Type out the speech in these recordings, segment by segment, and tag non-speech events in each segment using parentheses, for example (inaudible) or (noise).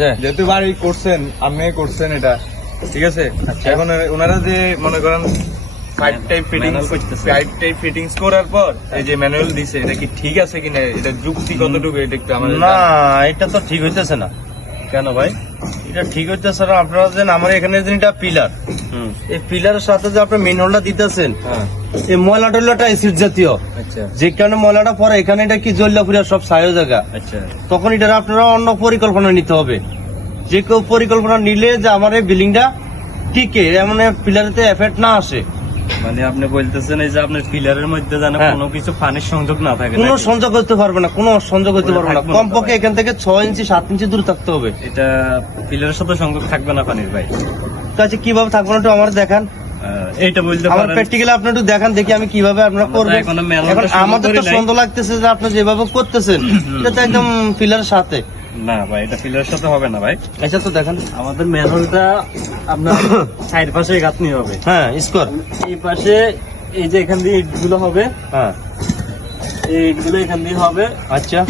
জি। যেহেতু বাড়ি করছেন আপনি করছেন এটা ঠিক আছে? এখন ওনারা যে মনে করেন পাইপ টাইপ ফিটিংস করতেছে। পাইপ টাইপ ফিটিংস করার পর এই যে ম্যানুয়াল দিছে এটা কি ঠিক আছে কিনা? এটা যুক্তি কতটুকু? এটা একটু আমাদের না এটা তো ঠিক হইতেছে না। কেন ভাই? এটা ঠিক হচ্ছে স্যার আপনারা যে আমার এখানে যে এটা পিলার এই পিলারের সাথে যে আপনি মেন হোলটা দিতেছেন হ্যাঁ। এই ময়লা টয়লাটা অ্যাসিড জাতীয়। আচ্ছা। যে কারণে ময়লাটা পরে এখানে এটা কি জল্লা ফুরিয়া সব ছায় জায়গা। আচ্ছা। তখন এটার আপনারা অন্য পরিকল্পনা নিতে হবে। যে কেউ পরিকল্পনা নিলে যে আমার এই বিল্ডিংটা টিকে এমন পিলারেতে এফেক্ট না আসে। মানে আপনি বলতেছেন এই যে আপনার পিলারের মধ্যে যেন হ্যাঁ। কোনো কিছু পানির সংযোগ না থাকে কোনো সংযোগ করতে পারবে না কোনো সংযোগ করতে পারবে না। থাকবে না কমপক্ষে এখান থেকে ছয় ইঞ্চি সাত ইঞ্চি দূর থাকতে হবে। এটা পিলারের সাথে সংযোগ থাকবে না পানির ভাই। তো আচ্ছা কীভাবে থাকব না একটু আমার দেখান। এইটা বলতে আমার প্র্যাকটিক্যালি আপনি একটু দেখান দেখি আমি কীভাবে আপনারা করবেন। এখনও আমাদের তো সুন্দর লাগতেছে যে আপনি যেভাবে করতেছেন এটা তো একদম পিলারের সাথে। না ভাই এটা পিলারের সাথে হবে না ভাই। আচ্ছা তো দেখান আমাদের ম্যানহোলটা আপনার (coughs) সাইড পাশে গাঁথনি হবে। হ্যাঁ স্কোর এই পাশে এই যে এখান দিয়ে ইটগুলো হবে হ্যাঁ। এই ইটগুলো এখান দিয়ে হবে। আচ্ছা।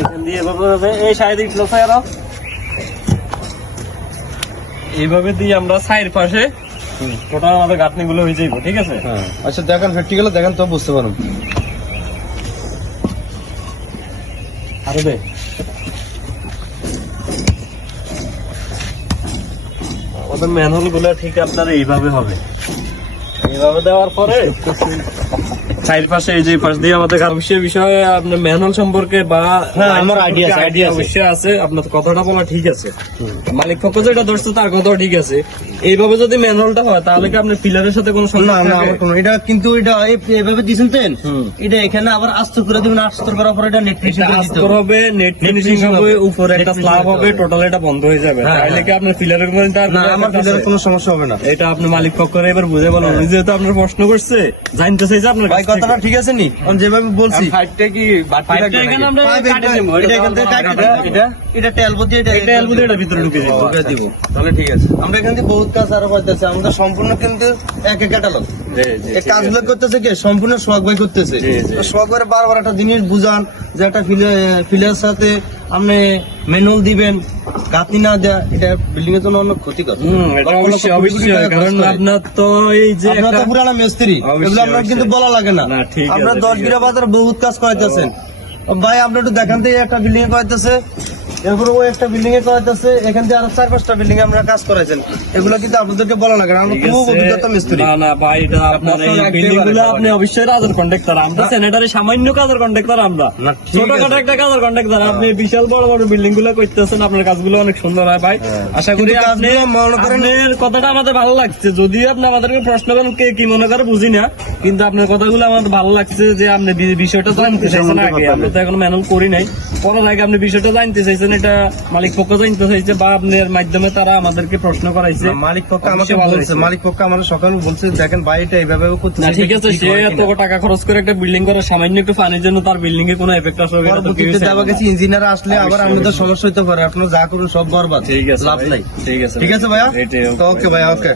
এখান দিয়ে এভাবে হবে। এই সাইড ইট আরও। এইভাবে দিয়ে আমরা সাইড পাশে টোটাল আমাদের গাঁথনি গুলো হয়ে যাইব ঠিক আছে? হ্যাঁ। আচ্ছা দেখান প্র্যাকটিক্যালি দেখান তো বুঝতে পারুন। আরে বে আমাদের ম্যানহোলগুলো ঠিক আপনার এইভাবে হবে। এইভাবে দেওয়ার পরে সাইড পাশে এই যে পাশ দিয়ে আমাদের অবশ্যই বিষয়ে আপনার ম্যানহোল সম্পর্কে বা হ্যাঁ, আমার idea আছে, আছে। অবশ্যই আছে আপনার কথাটা বলা ঠিক আছে। মালিক পক্ষ যেটা ধরছে তার ঠিক আছে। এইভাবে যদি ম্যানহোলটা হয় তাহলে কি আপনার পিলারের সাথে কোনো সমস্যা না আমার কোনো এটা কিন্তু এটা এইভাবে দিয়েছেন তেন? এটা এখানে আবার আস্তর করে দিবেন আস্তর করার পরে এটা নেট ফিনিশিং আস্তর হবে। নেট ফিনিশিং হবে। উপরে একটা স্ল্যাব হবে। টোটাল এটা বন্ধ হয়ে যাবে। হ্যাঁ, তাহলে কি হ্যাঁ। আপনার পিলারের আর না কোনো আমার পিলারের কোনো সমস্যা হবে না। এটা আপনি মালিক পক্ষরে এবার বুঝে বলুন যেহেতু আপনার প্রশ্ন করছে জানতে চাইছে আপনার। কথাটা ঠিক আছে নি? আমি যেভাবে বলছি। ফাইটটা কি বাড়তি পাইপটা এখানে আমরা কাটে এটা- এখান থেকে কাটে দিবো। এটা? এটা টেলবো দিয়ে এটা এটা দিয়ে এটা ভিতরে ঢুকে দিব ঢুকে দিব তাহলে ঠিক আছে। আমরা এখান থেকে বহুত কাজ আরও করতেছি। আমাদের সম্পূর্ণ কিন্তু এক এক ক্যাটালগ এই কাজগুলো করতেছে কে? সম্পূর্ণ সোহাগ ভাই করতেছে। সোহাগ বারবার একটা জিনিস বুঝান যে একটা ফিলের সাথে আপনি ম্যানুয়াল দিবেন গাতি না দেয়া এটা বিল্ডিং এর জন্য অনেক ক্ষতিকর। কারণ আপনার তো এই যে আপনারা তো পুরানা মিস্ত্রি এগুলো আপনার কিন্তু বলা লাগে না। আপনারা দশ। বিঘা বাজার বহুত কাজ করাইতেছেন। ভাই আপনি একটু দেখান তো একটা বিল্ডিং করাইতেছে। ও একটা বিল্ডিং এ করাইতেছে এখান থেকে আরও চার পাঁচটা বিল্ডিং আমরা কাজ করাইছেন। এগুলো কিন্তু আপনাদেরকে বলা লাগে আমরা খুব অভিজ্ঞতা মিস্ত্রি। না না ভাই এটা আপনার এই বিল্ডিংগুলো আপনি অবশ্যই রাজার কন্ট্রাক্টর আমরা স্যানিটারি সামান্য কাজের কন্ট্রাক্টর আমরা। ছোটখাটো একটা কাজের কন্ট্রাক্টর আপনি বিশাল বড় বড় বিল্ডিংগুলো করতেছেন আপনার কাজগুলো অনেক সুন্দর হয় ভাই। আশা করি আপনি মনে করেন- কথাটা আমাদের ভালো লাগছে। যদিও আপনি আমাদেরকে প্রশ্ন করেন কে কি মনে করে বুঝি না। কিন্তু আপনার কথাগুলো আমাদের ভালো লাগছে যে আপনি বিষয়টা জানতে চাইছেন আগে। আমরা তো এখন ম্যানুয়াল করি নাই। করার আগে আপনি বিষয়টা জানতে চাইছেন। এটা মালিক পক্ষ জানতে চাইছে বা আপনার মাধ্যমে তারা আমাদেরকে প্রশ্ন করাইছে। মালিক পক্ষ আমাকে বলছে মালিক পক্ষ আমাদের সকালে বলছে দেখেন ভাই এটা এইভাবে করতে না ঠিক আছে সে এত টাকা খরচ করে একটা বিল্ডিং করে সামান্য একটু পানির জন্য তার বিল্ডিং এ কোনো এফেক্ট আসবে পরবর্তীতে দেওয়া। গেছে ইঞ্জিনিয়ার আসলে আবার আমাদের অবশ্যই। সমস্যা হতে পারে আপনারা যা করুন সব বরবাদ ঠিক আছে লাভ নাই। ঠিক আছে ঠিক আছে ভাইয়া? ওকে ভাইয়া ওকে